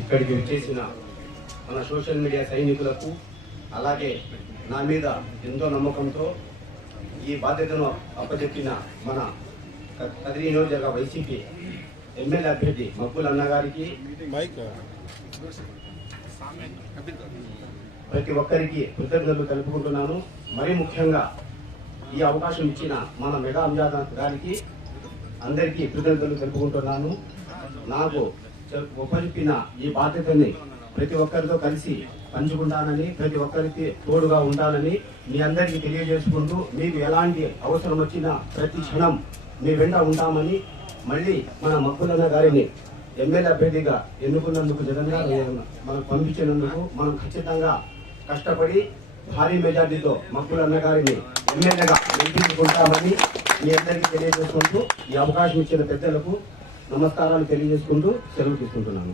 ఇక్కడికి వచ్చేసిన మన సోషల్ మీడియా సైనికులకు అలాగే నా మీద ఎంతో నమ్మకంతో ఈ బాధ్యతను అప్పచెప్పిన మన కదిరి నియోజకవర్గ వైసీపీ ఎమ్మెల్యే అభ్యర్థి మక్కుల్ అన్న గారికి మైక్. ప్రతి ఒక్కరికి కృతజ్ఞతలు తెలుపుకుంటున్నాను. మరీ ముఖ్యంగా ఈ అవకాశం ఇచ్చిన మన మెగా అంజాద గారికి అందరికీ కృతజ్ఞతలు తెలుపుకుంటున్నాను. నాకు చె- ఈ బాధ్యతని ప్రతి ఒక్కరితో కలిసి పంచుకుంటానని ప్రతి ఒక్కరికి తోడుగా ఉంటానని మీ అందరికీ తెలియజేసుకుంటూ మీకు ఎలాంటి అవసరం వచ్చినా ప్రతి క్షణం మీ వెంట ఉంటామని మళ్ళీ మన మక్కులన్న గారిని ఎమ్మెల్యే అభ్యర్థిగా ఎన్నుకున్నందుకు జగన్గా మనకు పంపించినందుకు మనం ఖచ్చితంగా కష్టపడి భారీ మెజార్టీతో మక్కులన్న గారిని ఎమ్మెల్యేగా గెలిపించుకుంటామని మీ అందరికీ తెలియజేసుకుంటూ ఈ అవకాశం ఇచ్చిన పెద్దలకు నమస్కారాలు తెలియజేసుకుంటూ సెలవు తీసుకుంటున్నాను.